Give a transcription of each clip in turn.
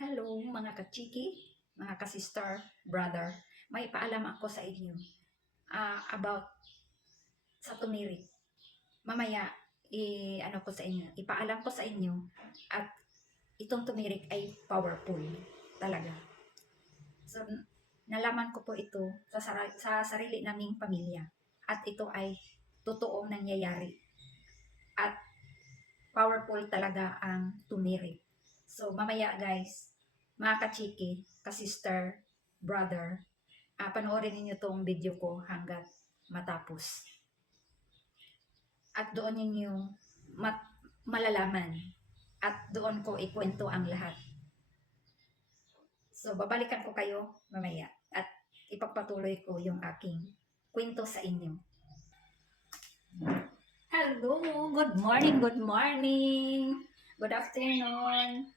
Hello mga kachiki, mga kasister, brother. May paalam ako sa inyo about sa tumirik. Mamaya, ano ko sa inyo, ipaalam ko sa inyo at itong tumirik ay powerful talaga. So, nalaman ko po ito sa sarili naming pamilya at ito ay totoong nangyayari at powerful talaga ang tumirik. So, mamaya guys, mga kachiki, kasister, brother, panoorin ninyo tong video ko hanggat matapos. At doon ninyo malalaman at doon ko ikwento ang lahat. So, babalikan ko kayo mamaya at ipagpatuloy ko yung aking kwento sa inyo. Hello! Good morning! Good morning! Good afternoon!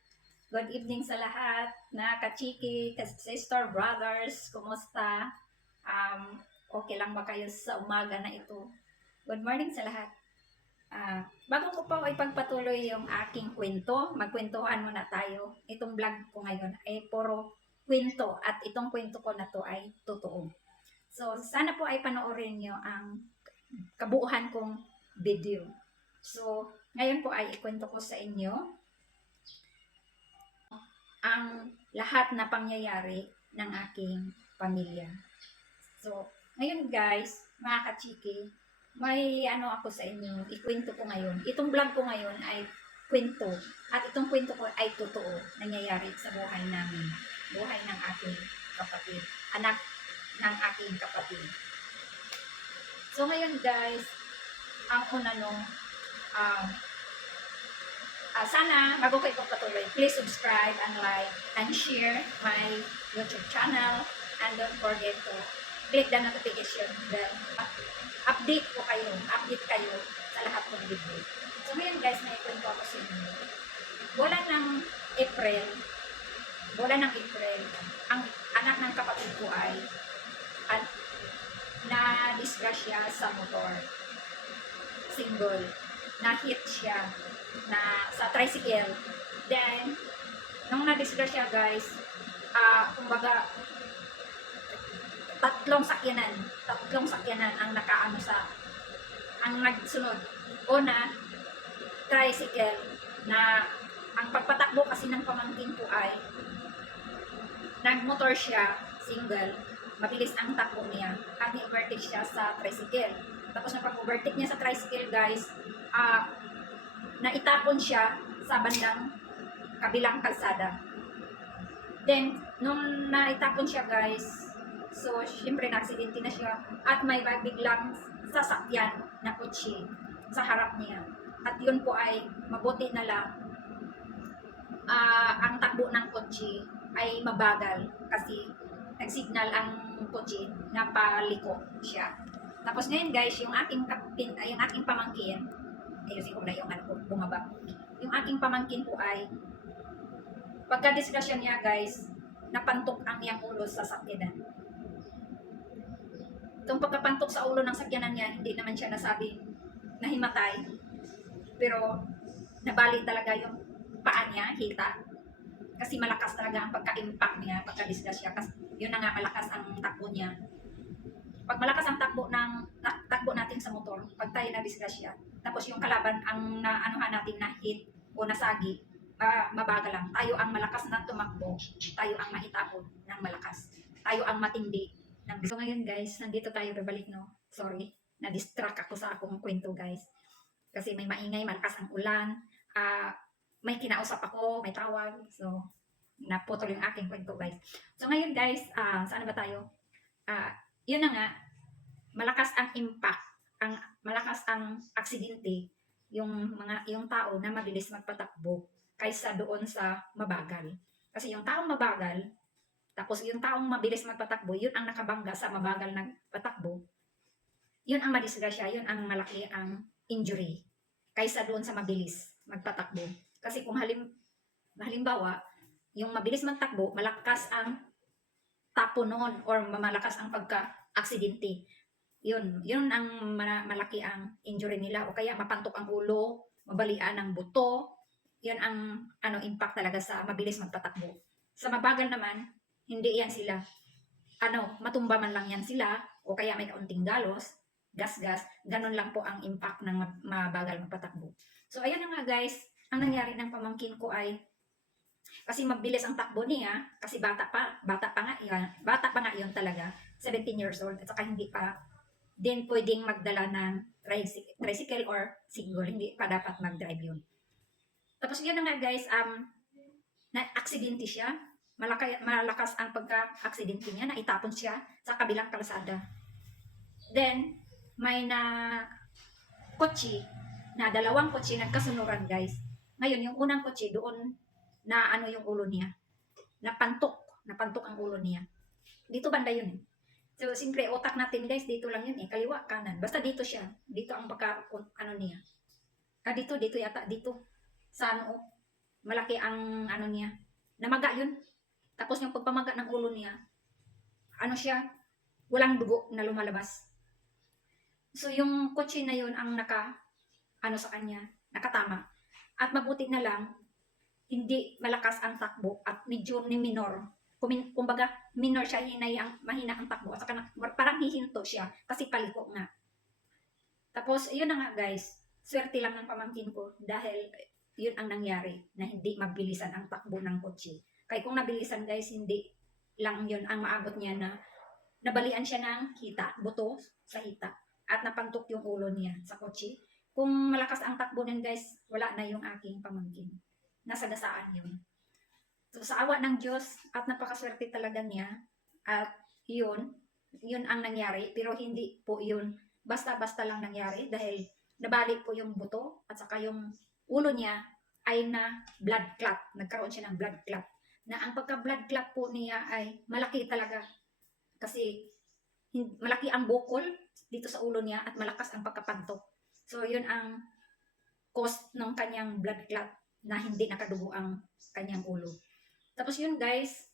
Good evening sa lahat na kachiki, sister, brothers, kumusta? Okay lang ba kayo sa umaga na ito? Good morning sa lahat. Bago ko pa ipagpatuloy yung aking kwento, magkwentuhan muna tayo. Itong vlog ko ngayon ay puro kwento at itong kwento ko na to ay totoo. So, sana po ay panoorin nyo ang kabuuhan kong video. So, ngayon po ay ikwento ko sa inyo ang lahat na pangyayari ng aking pamilya. So, ngayon guys, mga kachiki, may ano ako sa inyo, ikwento ko ngayon. Itong vlog ko ngayon ay kwento. At itong kwento ko ay totoo, nangyayari sa buhay namin. Buhay ng aking kapatid. Anak ng aking kapatid. So, ngayon guys, ang una nung sana, bago ko ipagpatuloy, please subscribe and like and share my YouTube channel and don't forget to click the notification bell. Update kayo sa lahat ng video. So ngayon guys, may kwento ako sa inyo. Bulan ng April, ang anak ng kapatid ko ay na-disgrasya sa motor. Single. Na-hit siya sa tricycle. Then, nung na-disgrasya guys, kumbaga, tatlong sakyanan ang nakaano ang nagsunod. Una, tricycle na ang pagpatakbo kasi ng pamangkin ko ay nagmotor siya, single, mabilis ang takbo niya at ni-overtake siya sa tricycle. Tapos na pag-overtake niya sa tricycle guys, naitapon siya sa bandang kabilang kalsada. Then, nung naitapon siya guys, so syempre na-aksidente na siya at may biglang sasakyan na kotse sa harap niya. At yun po ay mabuti na lang ang takbo ng kotse ay mabagal kasi nag-signal ang kotse na paliko siya. Tapos ngayon guys, yung aking pamangkin, ayusin ko na yung ano ko, bumaba. Yung aking pamangkin po ay, pagka-discussion niya guys, napantok ang iyang ulo sa sakyanan. Itong pagkapantok sa ulo ng sakyanan niya, hindi naman siya nasabi na himatay. Pero, nabali talaga yung paa niya, hita. Kasi malakas talaga ang pagka-impact niya, pagka-discuss siya. Kasi yun na nga, malakas ang takbo niya. Pag malakas ang takbo natin sa motor, pag tayo na-discuss siya, tapos yung kalaban ang naanuhan natin na hit o nasagi, mabagal lang. Tayo ang malakas na tumakbo, tayo ang maitapon ng malakas. Tayo ang matindi. So ngayon guys, nandito tayo babalik no. Sorry, na-distract ako sa akong kwento guys. Kasi may maingay, malakas ang ulan. May kinausap ako, may tawag. So, naputol yung aking kwento guys. So ngayon guys, saan ba tayo? Yun na nga, malakas ang impact, malakas ang aksidente yung tao na mabilis magpatakbo kaysa doon sa mabagal. Kasi yung taong mabagal, tapos yung taong mabilis magpatakbo, yun ang nakabangga sa mabagal na patakbo, yun ang madisgrasya, yun ang malaki ang injury kaysa doon sa mabilis magpatakbo. Kasi kung halimbawa, yung mabilis magtakbo, malakas ang tapo noon or malakas ang pagka-aksidente. Yun ang malaki ang injury nila o kaya mapantok ang ulo, mabalian ng buto. Yun ang impact talaga sa mabilis magpatakbo. Sa mabagal naman, hindi yan sila. Matumba man lang yan sila, o kaya may kaunting galos, gas-gas, ganun lang po ang impact ng mabagal magpatakbo. So, ayun na nga guys, ang nangyari ng pamangkin ko ay, kasi mabilis ang takbo niya, kasi bata pa nga yun talaga, 17 years old, at saka hindi pa din pwedeng magdala ng tricycle or single, hindi pa dapat mag-drive yun. Tapos yun na nga guys, na-aksidente siya, malakas ang pagka-aksidente niya, naitapon siya sa kabilang kalsada. Then, may dalawang kotse nagkasunuran guys. Ngayon, yung unang kotse doon na yung ulo niya. Napantok ang ulo niya. Dito banda yun. So, siyempre, utak natin guys, dito lang yun kaliwa, kanan. Basta dito siya. Dito ang niya. Dito yata, dito. Sa malaki ang niya. Namaga yun. Tapos yung pagpamaga ng ulo niya, siya, walang dugo na lumalabas. So, yung kotse na yun ang sa kanya, nakatama. At mabuti na lang, hindi malakas ang takbo at medyo ni minor. Kumbaga, minor siya, mahina ang takbo. At saka parang hihinto siya kasi paliko nga. Tapos, yun na nga guys, swerte lang ng pamangkin ko dahil yun ang nangyari na hindi mabilisan ang takbo ng kotse. Kaya kung nabilisan guys, hindi lang yun ang maabot niya na nabalian siya ng hita, buto sa hita. At napantok yung ulo niya sa kotse. Kung malakas ang takbo niyan guys, wala na yung aking pamangkin. Nasa dasaan yun. So sa awa ng Diyos at napakaswerte talaga niya, at yun ang nangyari. Pero hindi po yun basta-basta lang nangyari dahil nabali po yung buto at saka yung ulo niya ay na blood clot. Nagkaroon siya ng blood clot. Na ang pagka-blood clot po niya ay malaki talaga. Kasi malaki ang bukol dito sa ulo niya at malakas ang pagkapantok. So, yun ang cause ng kanyang blood clot na hindi nakadugo ang kanyang ulo. Tapos yun guys,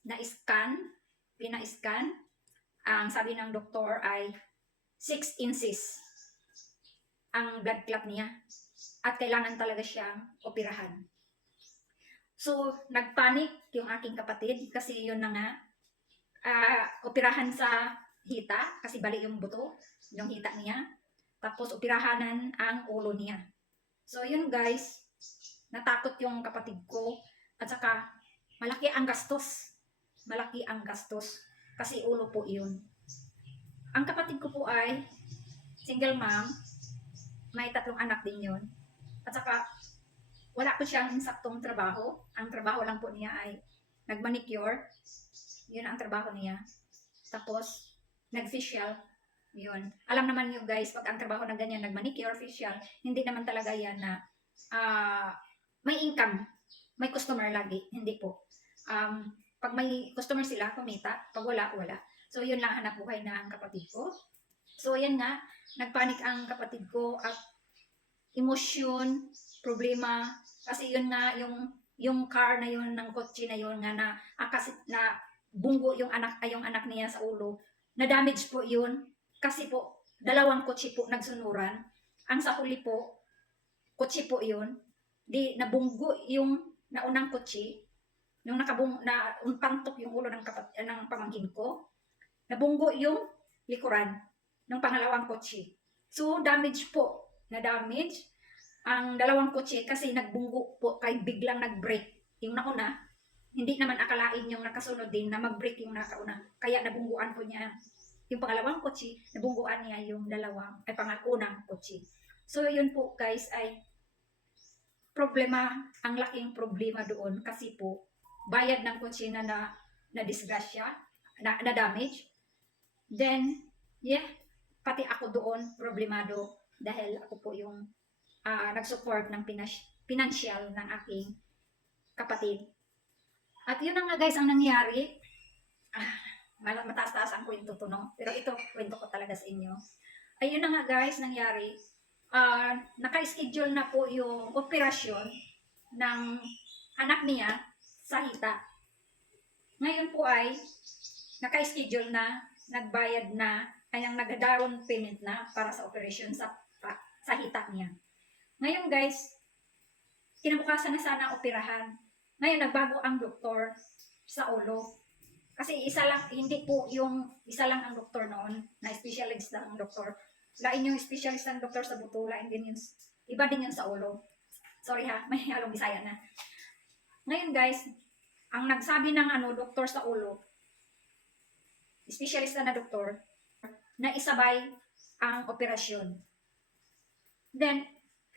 pina-scan. Ang sabi ng doktor ay 6 inches ang blood clot niya at kailangan talaga siyang operahan. So, nagpanik yung aking kapatid kasi yun na nga, operahan sa hita kasi bali yung buto, yung hita niya. Tapos operahanan ang ulo niya. So yun guys, natakot yung kapatid ko at saka malaki ang gastos. Malaki ang gastos kasi ulo po yun. Ang kapatid ko po ay single mom, may 3 anak din yun. At saka wala po siyang saktong trabaho. Ang trabaho lang po niya ay nagmanicure. Yun ang trabaho niya. Tapos nag-facial. Yun. Alam naman nyo guys, pag ang trabaho na ganyan, nag-manicure, facial, hindi naman talaga yan na may income, may customer lagi. Hindi po. Pag may customer sila, kumita. Pag wala, wala. So, yun lang hanap buhay na ang kapatid ko. So, yan nga, nagpanik ang kapatid ko at emosyon, problema. Kasi yun nga, yung car na yun, ng kotse na yun nga na bunggo yung anak niya sa ulo. Na-damage po yun. Kasi po, 2 kotse po nagsunuran. Ang sa huli po, kotse po yun. Di nabunggo yung naunang kotse. Yung pantok yung ulo ng pamangkin ko. Nabunggo yung likuran ng pangalawang kotse. So, damage po. Na-damage ang 2 kotse kasi nagbunggo po kay biglang nag-brake. Yung nauna, hindi naman akalain yung nakasunod din na mag-brake yung nakauna. Kaya nabungguan po niya yung pangalawang kotse, nabungguan niya yung pangalunang kotse. So, yun po guys ay ang laking problema doon kasi po, bayad ng kotse na disgrasya, na damage. Then, pati ako doon problemado dahil ako po yung nag-support ng financial ng aking kapatid. At yun na nga guys ang nangyari. Mataas-taas ang kwento to, no? Pero ito, kwento ko talaga sa inyo. Ayun na nga guys, nangyari. Naka-schedule na po yung operasyon ng anak niya sa hita. Ngayon po ay naka-schedule na, nagbayad na, ang nag-down payment na para sa operasyon sa hita niya. Ngayon guys, kinabukasan na sana operahan. Ngayon nagbago ang doktor. sa ulo. Kasi isa lang, hindi po yung isa lang ang doktor noon, na specialist lang ang doktor. Lain yung specialist ang doktor sa buto, lain din yun, iba din yun sa ulo. Sorry ha, may halong Bisaya na. Ngayon guys, ang nagsabi ng doktor sa ulo, specialist na doktor, na isabay ang operasyon. Then,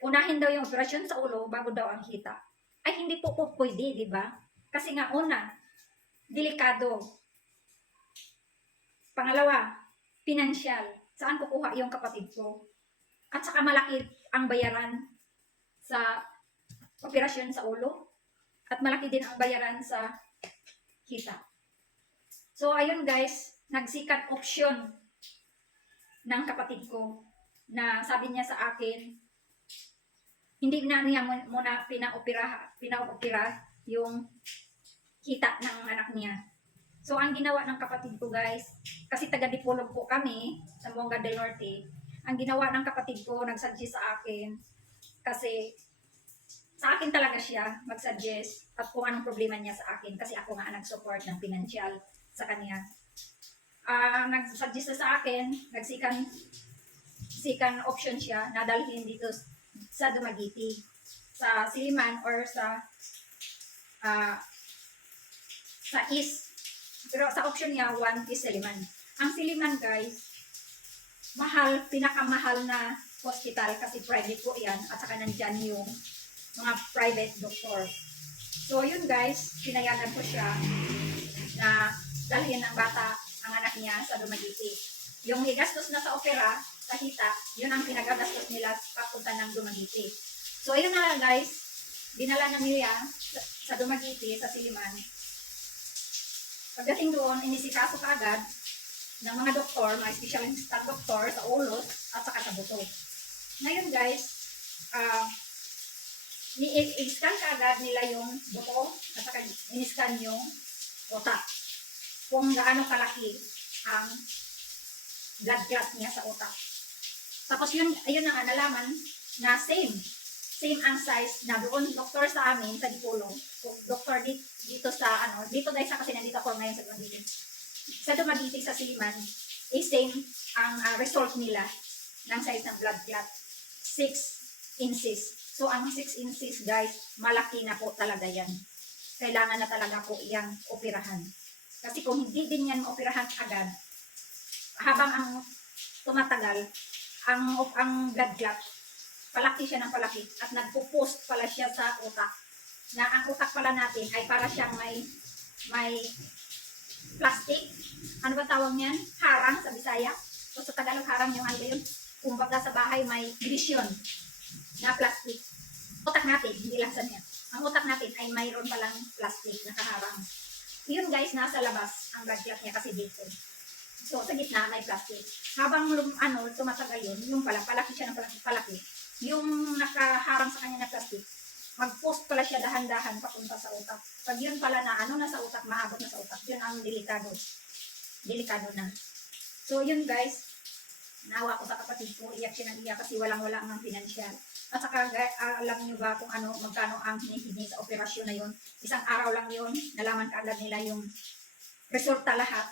unahin daw yung operasyon sa ulo bago daw ang hita. Ay, hindi po pwede, di ba? Kasi nga, una, delikado. Pangalawa, pinansyal. Saan kukuha yung kapatid ko? At saka malaki ang bayaran sa operasyon sa ulo. At malaki din ang bayaran sa hita. So, ayun guys, nagsikat option ng kapatid ko na sabi niya sa akin, hindi na niya muna pinaopera yung hita ng anak niya. So, ang ginawa ng kapatid ko guys, kasi taga Dipolog po kami sa Monga del Norte, ang ginawa ng kapatid ko, nagsuggest sa akin, kasi sa akin talaga siya mag-suggest at kung anong problema niya sa akin, kasi ako nga nag-support ng financial sa kanya. Nag-suggest sa akin, second option siya na dalhin dito sa Dumaguete, sa Siliman or sa East. Pero sa option niya, 1 is Siliman. Ang Siliman guys, mahal, pinakamahal na hospital kasi private po yan at saka nandyan yung mga private doctor. So yun guys, pinayagan ko siya na dalhin ang bata, ang anak niya sa Dumaguete. Yung igastos na sa opera, sa hita, yun ang pinagagastos nila papunta ng Dumaguete. So ayun na guys, dinala na niya sa Dumaguete, sa Siliman. Pagdating doon, inisikaso ka agad ng mga doktor, mga specialist doktor sa ulo at saka sa buto. Ngayon guys, i-scan ka agad nila yung buto at saka in-scan yung utak. Kung gaano kalaki ang blood clot niya sa utak. Tapos yun, ayun na nga, nalaman na same ang size na doon doktor sa amin sa Dipolog, doktor dito sa dito dahil sa kasi nandito ako ngayon sa Dumaguete. Sa Dumaguete sa Siliman, same ang result nila ng size ng blood clot, 6 inches. So ang 6 inches guys, malaki na po talaga yan. Kailangan na talaga po iyang operahan. Kasi kung hindi din yan operahan agad, habang ang tumatagal, ang blood clot, palaki siya ng palaki at nagpo-post pala siya sa utak. Na ang utak pala natin ay para siyang may plastic. Ano ba tawag niyan? Harang sa Bisaya. So sa Tagalog harang yung yun. Kumbaga sa bahay may division na plastic. Utak natin, hindi lang sa niya. Ang utak natin ay mayroon palang plastic na kaharang. Yun guys, nasa labas ang blood clot niya kasi dito. So sa gitna may plastic. Habang tumatagal yun, yung palaki siya ng palaki. Yung nakaharang sa kanya na plastic, mag-post pala siya dahan-dahan papunta sa utak. Pag yun pala na nasa utak, maabot na sa utak, yun ang delikado. Delikado na. So yun guys, naawa ko sa kapatid ko, iyak siya ng iyak kasi walang-wala ang financial. At saka alam niyo ba kung magkano ang hinihingi sa operasyon na yun? Isang araw lang yun, nalaman kaagad nila yung resulta lahat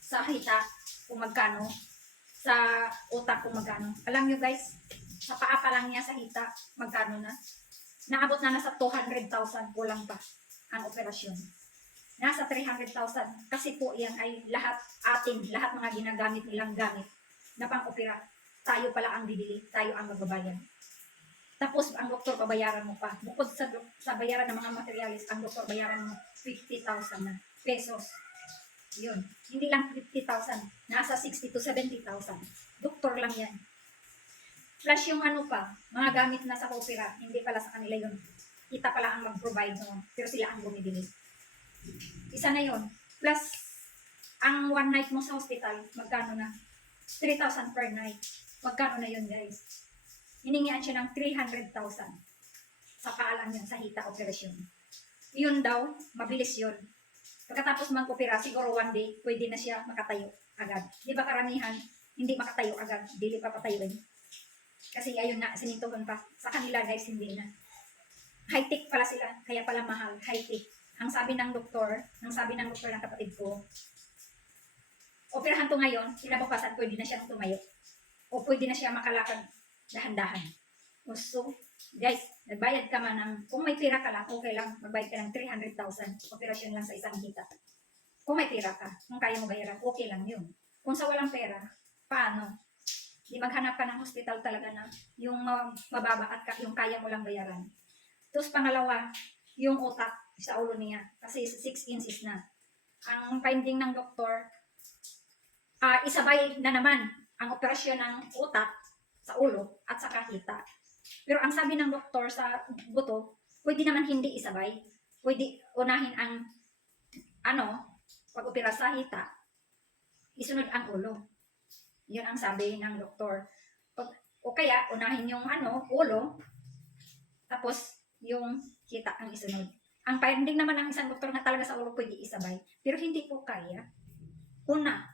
sa hita kung magkano, sa utak kung magkano. Alam niyo guys, sa paa pa lang niya sa hita, magkano na? Naabot na nasa 200,000, kulang pa ang operasyon. Nasa 300,000 kasi po yan ay lahat mga ginagamit nilang gamit na pang-opera. Tayo pala ang bibili, tayo ang magbabayad. Tapos ang doktor pabayaran mo pa. Bukod sa bayaran ng mga materialis, ang doktor bayaran mo 50,000 na pesos. Yun. Hindi lang 50,000, nasa 60 to 70,000. Doktor lang yan. Plus yung mga gamit na sa opera, hindi pala sa kanila yun. Kita pala ang mag-provide noon, pero sila ang bumibili. Isa na yun. Plus, ang one night mo sa hospital, magkano na? 3,000 per night. Magkano na yun guys? Hiningian siya ng 300,000 sa paalam yun, sa hita operasyon. Yun daw, mabilis yun. Pagkatapos mag-opera, siguro one day, pwede na siya makatayo agad. Di ba karamihan, hindi makatayo agad, dili pa patayuin. Kasi ayun na, sinintuhan pa. Sa kanila guys, hindi na. High-tech pala sila, kaya pala mahal. High-tech. ang sabi ng doktor ng kapatid ko, operahan to ngayon, kinabukasan pwede na siyang tumayo. O pwede na siya makalakad dahan-dahan. So, guys, nagbayad ka man ng, kung may pira ka lang, okay lang, magbayad ka ng 300,000, operasyon lang sa isang hita. Kung may pira ka, kung kaya mo bayaran, okay lang yun. Kung sa walang pera, paano? Di maghanap ka ng hospital talaga na yung mababa at yung kaya mo lang bayaran. Tapos pangalawa, yung utak sa ulo niya, kasi 6 inches na. Ang finding ng doktor, isabay na naman ang operasyon ng utak sa ulo at sa kahita. Pero ang sabi ng doktor sa buto, pwede naman hindi isabay. Pwede unahin ang pag-opera sa hita, isunod ang ulo. Yun ang sabi ng doktor. O kaya, unahin yung ulo, tapos yung hita ang isunod. Ang finding naman ng isang doktor na talaga sa ulo pwede isabay. Pero hindi po kaya. Una,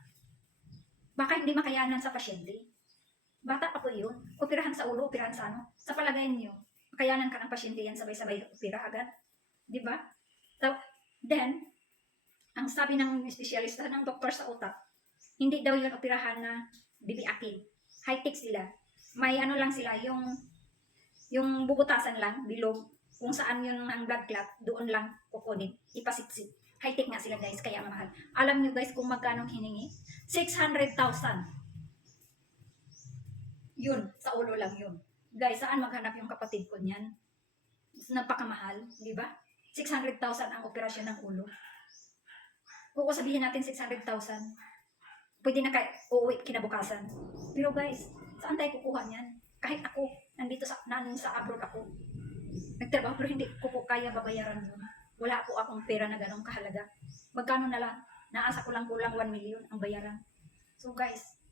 baka hindi makayanan sa pasyente. Bata pa po yun. Operahan sa ulo, operahan sa Sa palagay niyo, makayanan ka ng pasyente yan sabay-sabay opera agad. Di ba? So, then, ang sabi ng espesyalista ng doktor sa utak, hindi daw yun operahan na bibiakin. High-tech sila. May lang sila, yung bubutasan lang, bilog, kung saan yun ang blood clot, doon lang kukunin, ipasipsip. High-tech nga sila guys, kaya mahal. Alam nyo guys kung magkano hiningi? 600,000. Yun, sa ulo lang yun. Guys, saan maghanap yung kapatid ko niyan? Napakamahal, di ba? 600,000 ang operasyon ng ulo. Kung sabihin natin 600,000, pwede na uuwi kinabukasan. Pero guys, saan tayo kukuha niyan? Kahit ako, nandito sa abroad ako. Nagtrabaho pero hindi ko po kaya babayaran yun. Wala po akong pera na ganong kahalaga. Magkano na lang? Naasa ko lang kulang 1 million ang bayaran. So guys,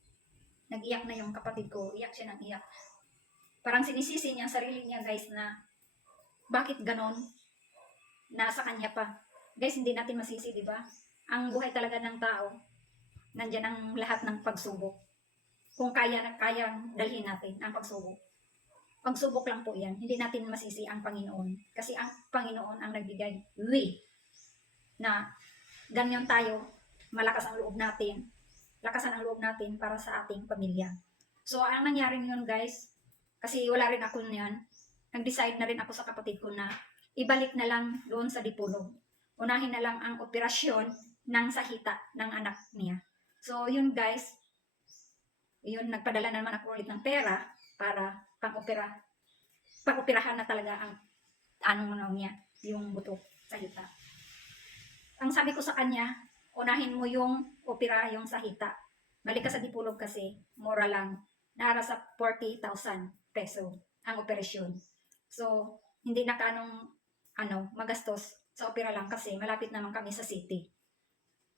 nag-iyak na yung kapatid ko. Iyak siya ng iyak. Parang sinisisi niya ang sarili niya guys na bakit ganon? Nasa kanya pa. Guys, hindi natin masisi, di ba? Ang buhay talaga ng tao, nandyan ang lahat ng pagsubok. Kung kayang dalhin natin ang pagsubok. Pagsubok lang po yan. Hindi natin masisi ang Panginoon. Kasi ang Panginoon ang nagbigay way na ganyan tayo, malakas ang loob natin. Lakasan ang loob natin para sa ating pamilya. So, ang nangyari ngayon guys, kasi wala rin ako niyan, nag-decide na rin ako sa kapatid ko na ibalik na lang doon sa Dipolog. Unahin na lang ang operasyon ng sahita ng anak niya. So, yun guys, yun, nagpadala na naman ako ulit ng pera para pang-operahan na talaga ang niya, yung buto sa hita. Ang sabi ko sa kanya, unahin mo yung opera, yung sa hita. Balik ka sa Dipolog kasi, mura lang. Nara sa 40,000 peso ang operasyon. So, hindi na magastos sa opera lang kasi malapit naman kami sa city.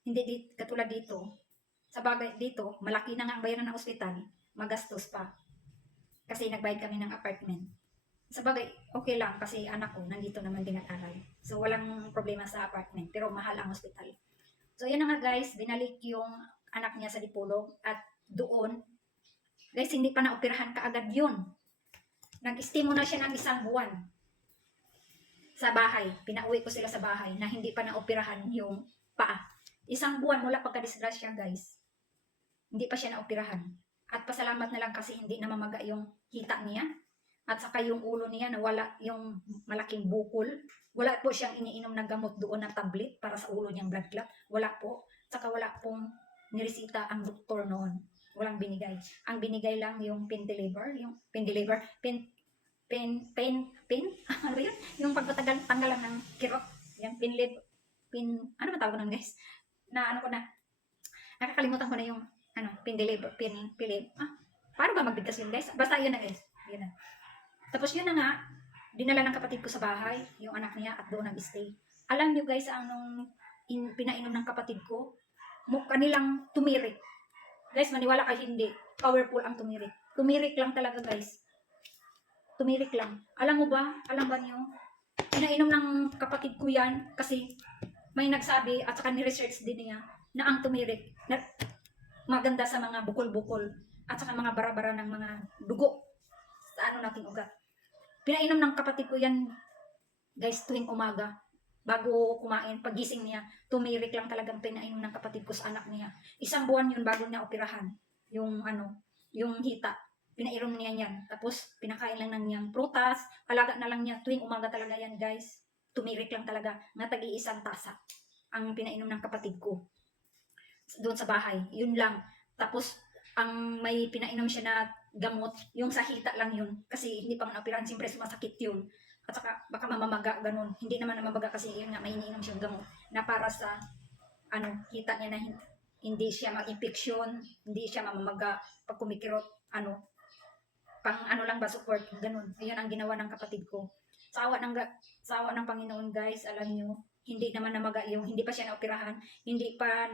Hindi katulad dito. Sa bagay dito, malaki na nga ang bayaran ng ospital, magastos pa. Kasi nagbayad kami ng apartment. Sa bagay, okay lang kasi anak ko nandito naman din nag-aral. So walang problema sa apartment, pero mahal ang ospital. So yan na nga guys, binalik yung anak niya sa Dipolog at doon, guys, hindi pa na-operahan kaagad yun. Nag-stay muna siya ng 1 buwan sa bahay. Pinauwi ko sila sa bahay na hindi pa na-operahan yung paa. 1 buwan mula pagka-disgrasya guys. Hindi pa siya na-operahan. At pasalamat na lang kasi hindi na mamaga yung hita niya. At saka yung ulo niya na wala yung malaking bukol. Wala po siyang iniinom na gamot doon na tablet para sa ulo niyang blood clot. Wala po. Saka wala pong niresita ang doktor noon. Walang binigay. Ang binigay lang yung pain reliever. Yung pain reliever. Ano yun? Yung pagtatanggalan ng kirot. Yung ano ba tawag nun guys? Nakakalimutan ko na yung paano ba magbigkas yun guys? Basta yun na guys. Yun na. Tapos yun na nga, dinala ng kapatid ko sa bahay, yung anak niya at doon nag-stay. Alam niyo guys, anong pinainom ng kapatid ko? Mukha nilang tumirik. Guys, maniwala kayo hindi. Powerful ang tumirik. Tumirik lang talaga guys. Tumirik lang. Alam ba niyo? Pinainom ng kapatid ko yan kasi may nagsabi at saka ni-research din niya na ang tumirik na maganda sa mga bukol-bukol at saka mga bara-bara ng mga dugo sa nating ugat. Pinainom ng kapatid ko yan guys tuwing umaga. bago kumain, pagising niya, tumirik lang talagang pinainom ng kapatid ko sa anak niya. 1 buwan yun bago niya operahan. Yung yung hita. Pinainom niya yan. Tapos, pinakain lang ng niyang prutas. Alaga na lang niya. Tuwing umaga talaga yan, guys. Tumirik lang talaga. Nga tagi-1 tasa ang pinainom ng kapatid ko. Doon sa bahay. Yun lang. Tapos, ang may pinainom siya na gamot, yung sa hita lang yun. Kasi hindi pa man operahan, siyempre sumasakit yun. At saka, baka mamamaga, ganun. Hindi naman mamaga kasi yun nga, may iniinom siyang gamot na para sa, hita niya na hindi siya ma-infeksyon, hindi siya mamamaga pag kumikirot, pang lang ba, support, ganun. Ayun ang ginawa ng kapatid ko. Sa awa ng Panginoon, guys, alam nyo, hindi naman namaga yung, hindi pa siya naoperahan, hindi pa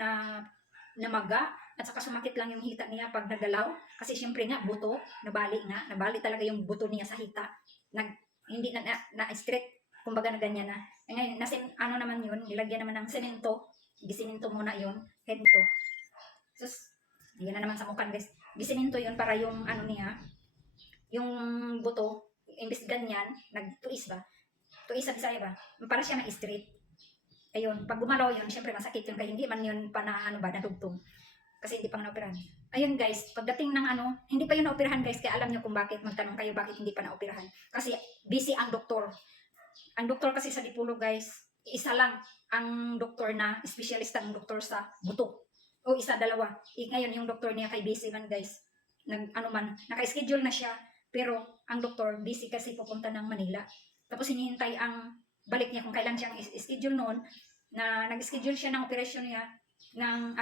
namaga, at saka sumakit lang yung hita niya pag nagalaw. Kasi syempre nga, buto, nabali talaga yung buto niya sa hita. Hindi na-straight, kumbaga na ganyan na. E ngayon, naman yun, nilagyan naman ng semento, gisiminto muna yun, hento. Sus, yan na naman sa mukha, guys. Gisiminto yun para yung niya, yung buto, imbis ganyan, nagtuis ba? Tuis sa Bisaya ba? Para siya na straight. Ayun, pag gumalaw yun, syempre masakit yun, kaya hindi man yun pa na nadugtong. Kasi hindi pa na-operahan. Ayun guys, pagdating ng hindi pa yun na-operahan guys, kaya alam nyo kung bakit, magtanong kayo bakit hindi pa na-operahan. Kasi busy ang doktor. Ang doktor kasi sa Dipolo guys, isa lang ang doktor na, espesyalista ng doktor sa buto. O dalawa. Ngayon yung doktor niya kay busy man guys. Naka-schedule na siya, pero ang doktor busy kasi pupunta ng Manila. Tapos hinihintay ang balik niya kung kailan siyang schedule noon, na nag-schedule siya ng operasyon niya ng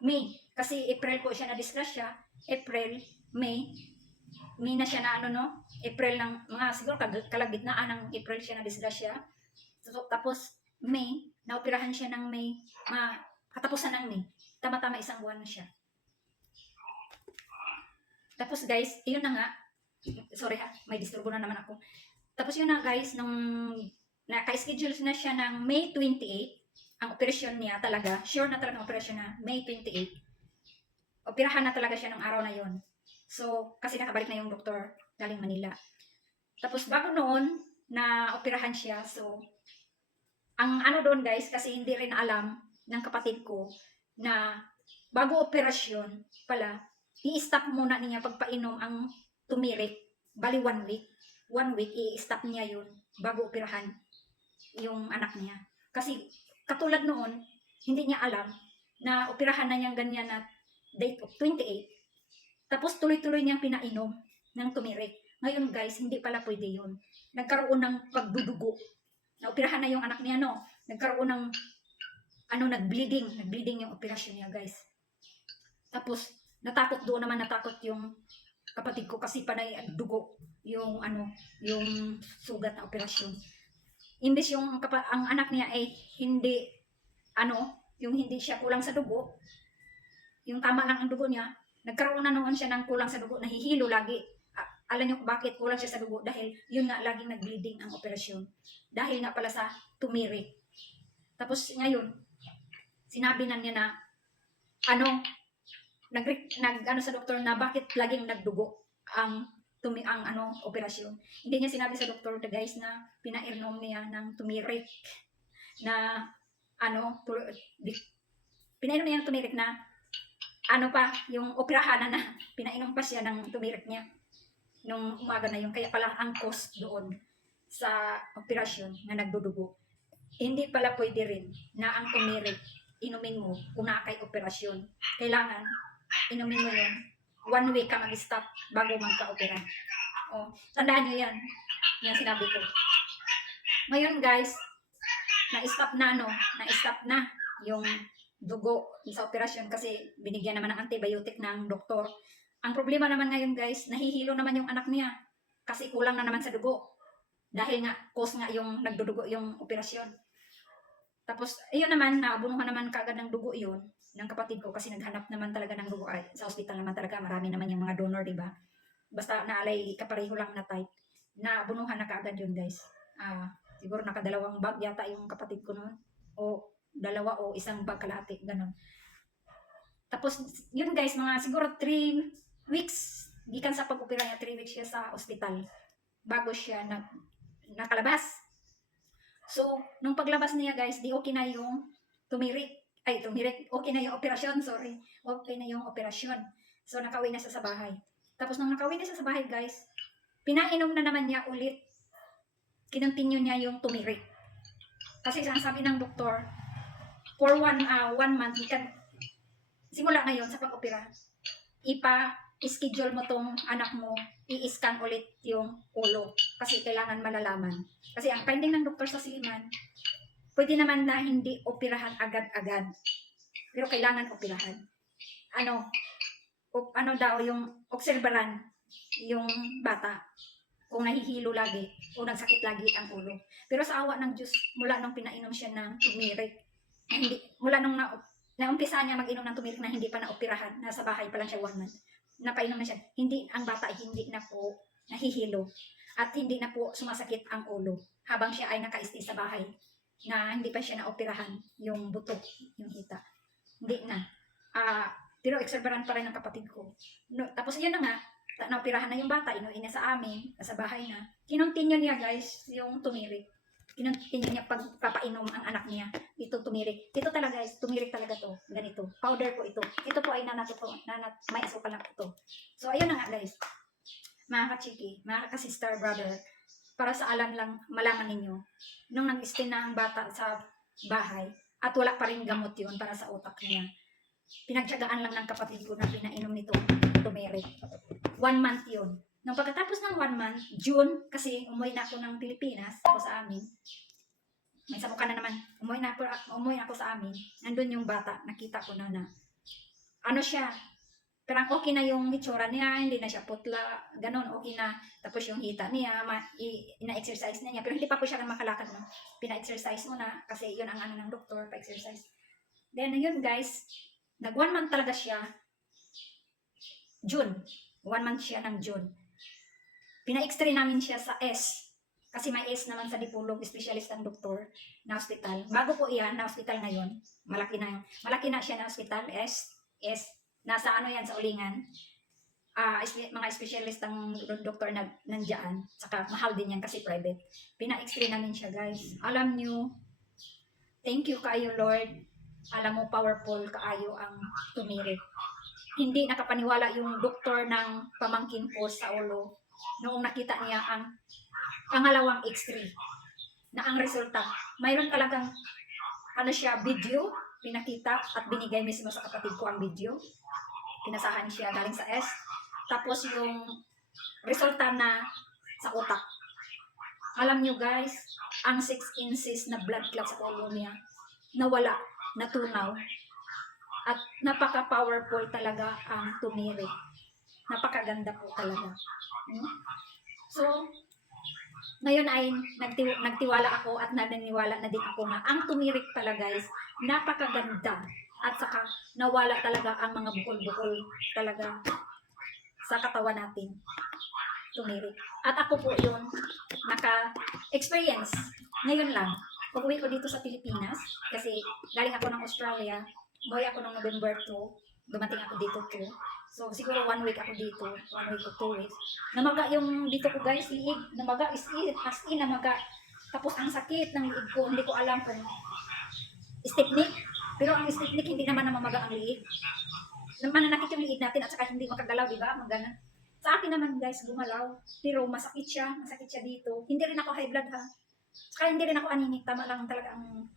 May. Kasi April po siya na-disgrasya. April, May na siya na April ng mga siguro kalagitnaan ng April siya na-disgrasya. Tapos May, na-operahan siya ng May, katapusan ng May. Tama-tama 1 buwan na siya. Tapos guys, yun na nga. Sorry ha, may disturbo na naman ako. Tapos yun na guys, nung naka-schedule na siya ng May 28, ang operasyon niya talaga, sure na talaga ang operasyon na May 28. Operahan na talaga siya ng araw na yon. So, kasi nakabalik na yung doktor galing Manila. Tapos bago noon, na operahan siya, so, ang doon guys, kasi hindi rin alam ng kapatid ko, na bago operasyon pala, i-stop muna niya pagpainom ang tumirik, bali 1 week. 1 week, i-stop niya yun bago operahan yung anak niya. Kasi katulad noon, hindi niya alam na operahan na niyang ganyan na date of 28. Tapos tuloy-tuloy niyang pinainom ng tumirik. Ngayon guys, hindi pala pwede yun. Nagkaroon ng pagdudugo. Na-operahan na yung anak niya, nagkaroon ng nag-bleeding. Nag-bleeding yung operasyon niya guys. Tapos, natakot yung kapatid ko kasi panay dugo yung yung sugat na operasyon. Imbes yung ang anak niya ay hindi yung hindi siya kulang sa dugo, yung tama lang ang dugo niya, nagkaroon na noon siya ng kulang sa dugo, nahihilo lagi. Alam niyo bakit kulang siya sa dugo? Dahil yun nga, laging nag-bleeding ang operasyon. Dahil nga pala sa tumirik. Tapos ngayon, sinabi na niya na sa doktor na bakit laging nagdugo ang operasyon. Hindi niya sinabi sa doktor guys na pinainom niya ng tumirik na pinainom niya ng tumirik na yung operahan na pinainom pa siya ng tumirik niya nung umaga na yun. Kaya pala ang cause doon sa operasyon na nagdudugo. Hindi pala pwede rin na ang tumirik inumin mo kung nakakay operasyon. Kailangan inumin mo yun 1 week ka mag-stop bago magka-opera. Tandaan nyo yan. Yan sinabi ko. Ngayon guys, na-stop na yung dugo sa operasyon kasi binigyan naman ng antibiotic ng doktor. Ang problema naman ngayon guys, nahihilo naman yung anak niya kasi kulang na naman sa dugo. Dahil nga, cause nga yung nagdudugo yung operasyon. Tapos, ayun naman, naabunuhan naman kaagad ng dugo yun ng kapatid ko kasi naghanap naman talaga ng dugo sa hospital naman talaga, marami naman yung mga donor, diba? Basta naalay kapareho lang na type, naabunuhan na kaagad yun guys. Siguro nakadalawang bag yata yung kapatid ko noon, o 2 o 1 bag kalahati, ganun. Tapos yun guys, mga siguro 3 weeks gikan sa pag-opera niya, 3 weeks siya sa hospital bago siya nakalabas. So, nung paglabas niya guys, di okay na yung tumirik, okay na yung operasyon, sorry. Okay na yung operasyon. So, nakauwi na siya sa bahay. Tapos, nung nakauwi na siya sa bahay guys, pinainom na naman niya ulit. Kinontinue niya yung tumirik. Kasi sabi ng doktor, for one month, simula ngayon sa pag-opera, schedule mo tong anak mo, i-scan ulit yung ulo. Kasi kailangan malalaman. Kasi ang finding ng doktor sa Siliman, pwede naman na hindi operahan agad-agad. Pero kailangan operahan. Ano daw yung obserbaran yung bata kung nahihilo lagi o nagsakit lagi ang ulo. Pero sa awa ng Diyos, mula nung pinainom siya ng turmeric, mula nung naumpisa niya mag-inom ng turmeric na hindi pa naoperahan, nasa bahay pa lang siya 1 month, napainom na siya, ang bata hindi na po nahihilo at hindi na po sumasakit ang ulo habang siya ay naka-stay sa bahay na hindi pa siya naoperahan yung buto, yung hita. Hindi na. Pero exuberant pa rin ng kapatid ko. No, tapos yun na nga, naoperahan na yung bata, inuwi na sa amin, sa bahay na. Kinontinue niya guys, yung tumirik. Kinontinue niya pagpapainom ang anak niya. Ito tumirik. Ito talaga guys, tumirik talaga to. Ganito. Powder po ito. Ito po ay may asukal na ito. So ayun na nga guys. Mga kachiki, mga ka-sister, brother, para sa alam lang, malaman ninyo, nung nag-stay na ang bata sa bahay, at wala pa rin gamot yun para sa utak niya, pinagtyagaan lang ng kapatid ko na pinainom nito turmeric. 1 month yun. Nung pagkatapos ng 1 month, June, kasi umuwi na ako ng Pilipinas, ako sa amin, may samuka na naman, umuwi na ako sa amin, nandun yung bata, nakita ko na ano siya, parang okay na yung itsura niya, hindi na siya putla, ganun, okay na. Tapos yung hita niya, ina-exercise na niya, pero hindi pa po siya makalakad, no? Pina-exercise mo na, kasi yun ang ano ng doktor, pa-exercise. Then, yun guys, nag 1 month talaga siya, June, 1 month siya ng June. Pina-x-ray namin siya sa S, kasi may S naman sa Dipolog, specialist ang doktor na hospital. Bago po iyan, na hospital ngayon, malaki na siya na hospital, S, nasa ano yan, sa Ulingan. Mga specialist ang doktor na nandiyan, saka mahal din yan kasi private. Pina-x-ray namin siya guys. Alam nyo, thank you kaayo Lord. Alam mo, powerful kaayo ang tumirik. Hindi nakapaniwala yung doktor ng pamangkin ko sa ulo noong nakita niya ang pangalawang X-ray na ang resulta. Mayroon talagang video, pinakita at binigay mismo sa kapatid ko ang video. Pinasahan siya galing sa S. Tapos yung resulta na sa utak. Alam nyo guys, ang 6 inches na blood clot sa ulo niya nawala, natunaw. At napaka-powerful talaga ang tumirik. Napakaganda po talaga. So, ngayon ay nagtiwala ako at naniniwala na din ako na ang tumirik pala guys, napakaganda. At saka nawala talaga ang mga bukol-bukol talaga sa katawan natin. Tumirik. At ako po yun, naka-experience. Ngayon lang. Pag-uwi ko dito sa Pilipinas, kasi galing ako ng Australia, umuwi ako ng November 2, dumating ako dito 2. So, siguro 1 week ako dito, 1 week o 2 weeks. Namaga yung dito ko guys, liig. Namaga as in, namaga. Tapos ang sakit ng liig ko, hindi ko alam kung stiffneck. Pero ang stiffneck, hindi naman namamaga ang liig. Mananakit yung liig natin at saka hindi makagalaw, di ba? Magana. Sa akin naman guys, gumalaw. Pero masakit siya dito. Hindi rin ako high blood ha. Saka hindi rin ako anemic. Tama lang talaga ang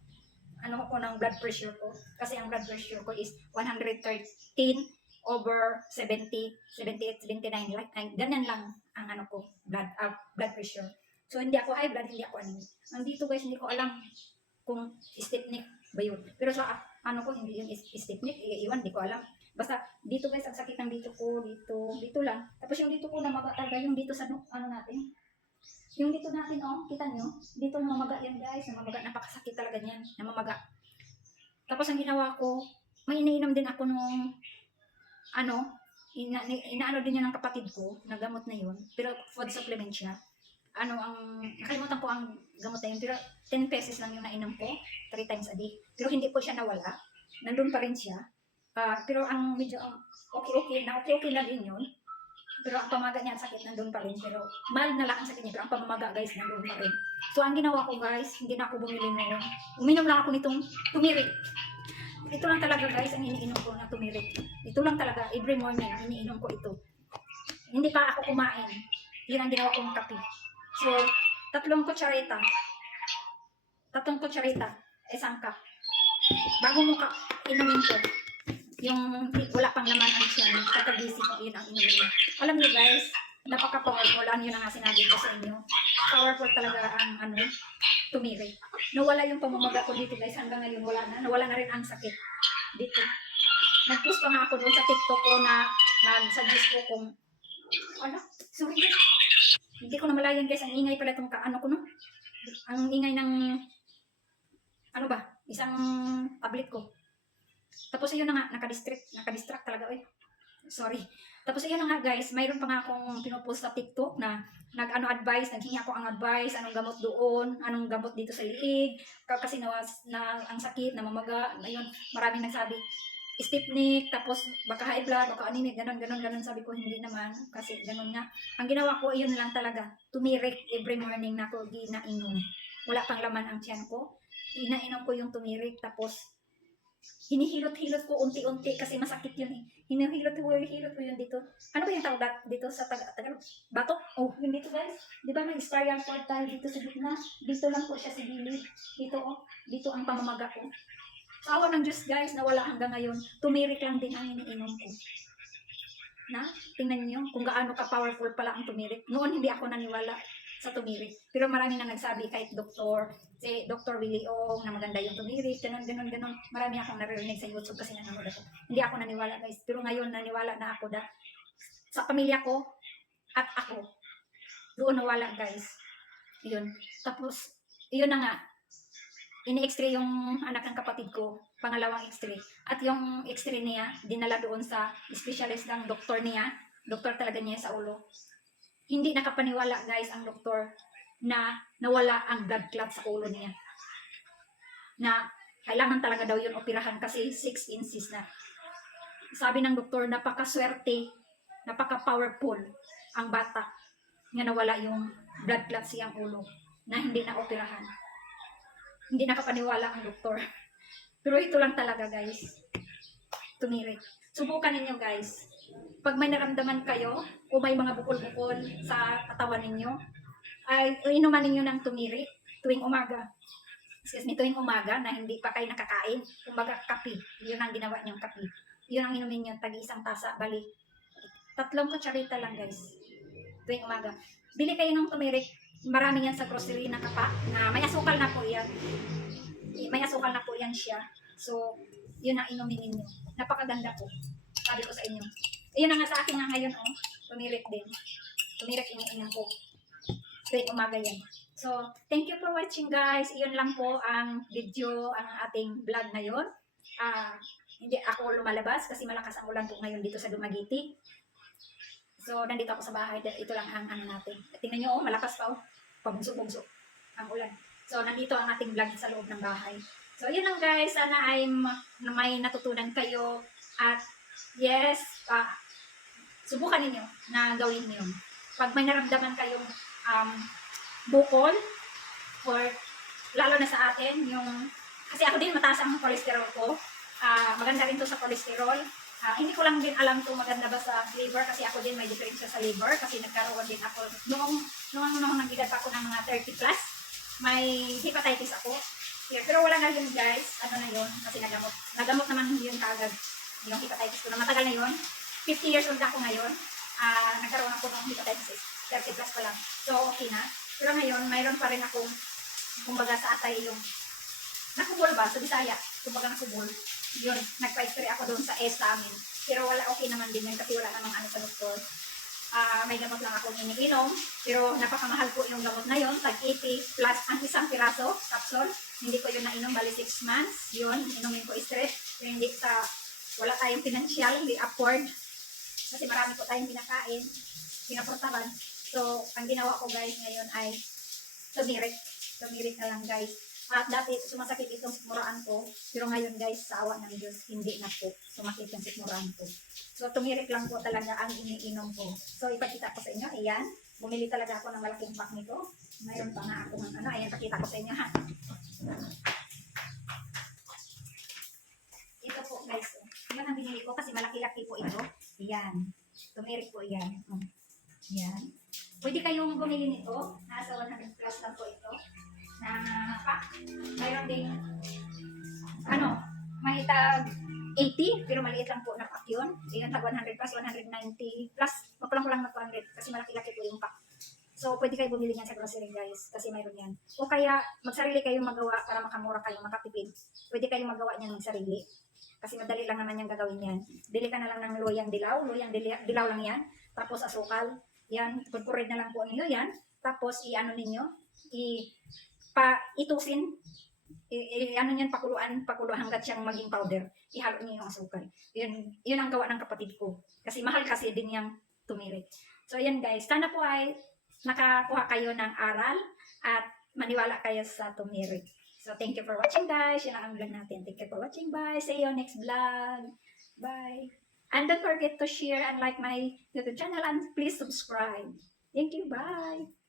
ng blood pressure ko. Kasi ang blood pressure ko is 113 over 70, 78, 79. Like, ganyan lang ang blood pressure. So, hindi ako high blood, hindi ako anemic. Nandito guys, hindi ko alam kung stiffneck ba yun. Pero sa hindi yung stiffneck, iwan, hindi ko alam. Basta, dito guys, ang sakit ng dito ko, dito lang. Tapos yung dito ko, namaga talaga yung dito sa natin. Yung dito natin, kita nyo, dito namamaga yan guys, namamaga, napakasakit talaga yan, namamaga. Tapos ang ginawa ko, may iniinom din ako nung, inaano din yan ng kapatid ko, na gamot na yun, pero food supplement siya. Nakalimutan ko ang gamot na yun, pero 10 pesos lang yung nainom ko, 3 times a day. Pero hindi po siya nawala, nandun pa rin siya. Pero ang medyo, okay na din yun. Pero ang pamaga niya at sakit nandun pa rin. Pero mild na lang ang sakit niya. Pero ang pamamaga guys nandun pa rin. So ang ginawa ko guys, hindi na ako bumili noon. Uminom lang ako nitong turmeric. Ito lang talaga guys ang iniinom ko na turmeric. Ito lang talaga every morning iniinom ko ito. Hindi pa ako kumain. Yun ang ginawa kong kape. So, 3 kutsarita. 3 kutsarita. Isang cup. Bago mo ka inumin ko, yung wala pang laman ang siya, kakagising ko, yun ang inumin. Alam niyo guys, napaka-powerful. Ano yun ang nga sinabi ko sa inyo. Powerful talaga ang turmeric. Nawala yung pamamaga ko dito guys. Hanggang ngayon wala na. Nawala na rin ang sakit dito. Nag-post pa nga ako doon sa TikTok ko na nag-suggest ko kung ano? Sorry guys. Hindi ko na malayan guys. Ang ingay pala itong ano ko no? Ang ingay ng ano ba? Isang tablet ko. Tapos yun na nga, nakadistract talaga eh. Sorry. Tapos yun na nga guys, mayroon pa nga akong pinupost sa TikTok na naghingi ako ang advice, anong gamot doon, anong gamot dito sa liig, kasi na ang sakit, namamaga, ayun, maraming nagsabi, stiffneck, tapos baka high blood, baka anemic, ganon, sabi ko hindi naman, kasi ganon nga. Ang ginawa ko, yun lang talaga, turmeric every morning na ako ginainom. Wala pang laman ang tiyan ko, inainom ko yung turmeric, tapos hinihilot-hilot ko unti-unti kasi masakit yun eh. Hinihilot ko yun dito. Ano ba yung tawag dito sa Tagalog? Batok? Oh, yun dito guys. Di ba may spiral cord tayo dito sa gitna? Dito lang po siya sa gilid. Dito oh. Dito ang pamamaga ko. Sa awa ng Diyos guys, nawala hanggang ngayon. Turmeric lang din ang iniinom ko. Na, tingnan niyo kung gaano ka-powerful pala ang turmeric. Noon hindi ako naniwala sa turmeric. Pero marami na nagsabi kahit si Dr. Willie Ong na maganda yung turmeric, ganon. Marami akong naririnig sa YouTube kasi nanonood ako. Hindi ako naniwala guys. Pero ngayon naniwala na ako sa pamilya ko at ako. Doon nawala guys. Yun. Tapos, yun na nga. Ini-x-ray yung anak ng kapatid ko, pangalawang x-ray. At yung x-ray niya, dinala doon sa specialist ng doktor niya. Doktor talaga niya sa ulo. Hindi nakapaniwala guys ang doktor na nawala ang blood clot sa ulo niya. Na kailangan talaga daw yun operahan kasi 6 inches na. Sabi ng doktor, napakaswerte, napaka-powerful ang bata nga nawala yung blood clot siyang ulo na hindi na operahan. Hindi nakapaniwala ang doktor. Pero ito lang talaga guys. Turmeric. Subukan ninyo guys. Pag may naramdaman kayo o may mga bukol-bukol sa katawan ninyo, ay inuman ninyo ng turmeric tuwing umaga. Excuse me, tuwing umaga na hindi pa kayo nakakain. Kumbaga kape. Yun ang ginawa niyong kape. Yun ang inumin niyo, tag-isang tasa. Bali, 3 kutsarita lang guys. Tuwing umaga. Bili kayo ng turmeric. Marami yan sa grocery na kapa na may asukal na po yan. May asukal na po yan siya. So, yun ang inumin ninyo. Napakaganda po. Sabi ko sa inyo. Ayun na nga sa akin nga ngayon, oh. Turmeric din. Turmeric iniinom ko. Tuwing umaga yan. So, thank you for watching guys. Iyon lang po ang video, ang ating vlog ngayon. Hindi ako lumalabas kasi malakas ang ulan po ngayon dito sa Dumaguete. So, nandito ako sa bahay. Ito lang ang ano natin. Tingnan nyo, oh, malakas pa, oh. Pabugso-bugso ang ulan. So, nandito ang ating vlog sa loob ng bahay. So, yun lang guys. Sana ay may natutunan kayo. At, yes, subukan ninyo na gawin niyo. Pag may naramdaman kayong bukol, or lalo na sa atin, kasi ako din mataas ang cholesterol ko. Maganda rin to sa cholesterol. Hindi ko lang din alam kung maganda ba sa liver kasi ako din may diferensya sa liver kasi nagkaroon din ako noong nag-edad pa ako ng mga 30 plus, may hepatitis ako. Yeah, pero wala na yun guys, ano na yun, kasi nagamot naman yun kagad yung hepatitis ko na matagal na yun. 50 years old ako ngayon, nagkaroon ako ng hepatitis, 30 plus pa lang. So okay na. Pero ngayon, mayroon pa rin akong, kumbaga sa atay yung nakubol ba, sa Bisaya, kumbaga nakubol. Yun, nagpa-x-ray ako doon sa S sa amin. Pero wala, okay naman din yun kasi wala namang ano sa doktor. May gamot lang akong iniinom. Pero napakamahal po yung gamot na yun. Tag 80 plus ang isang piraso, capsule. Hindi ko yun nainom, bali 6 months. Yun, inumin ko straight. Pero hindi wala tayong financial, hindi afford. Kasi marami po tayong pinakain, pinaportahan. So, ang ginawa ko guys ngayon ay turmeric. Turmeric na lang guys. At dati sumasakit itong sikmuraan ko. Pero ngayon guys, sa awa ng Diyos, hindi na po sumakit yung sikmuraan ko. So tumirik lang po talaga ang iniinom ko. So ipakita ko sa inyo, ayan. Bumili talaga ako ng malaking pack nito. Mayroon pa nga ako ng ano, ayan, pakita ko sa inyo ha. Ito po guys, oh. Yan ang binili ko kasi malaki-laki po ito. Ayan. Tumirik po yan. Oh. Ayan. Pwede kayong bumili nito. Nasa 100 plus lang po ito. Na pack. Mayroon ding ano, may tag 80, pero maliit lang po na pack yun. Ayan, tag 100 plus, 190 plus. Magkulang-kulang na 200 kasi malaki-laki po yung pack. So, pwede kayo bumili niyan sa grocery guys, kasi mayroon yan. O kaya, magsarili kayong magawa para makamura kayo, makatipid. Pwede kayong magawa niyan magsarili. Kasi madali lang naman yung gagawin yan. Bili ka na lang ng luyang dilaw dilaw lang yan. Tapos asukal, yan, purpurid na lang po ninyo yan. Tapos, i-ano ninyo, itusin, ano yan, pakuluan hanggat siyang maging powder. Ihalo niyo yung asukal. Yun ang gawa ng kapatid ko. Kasi mahal kasi din yung tumirik. So, yan guys, sana po ay nakakuha kayo ng aral at maniwala kayo sa tumirik. So, thank you for watching guys. Yan ang vlog natin. Thank you for watching. Bye. See you next vlog. Bye. And don't forget to share and like my YouTube channel and please subscribe. Thank you. Bye.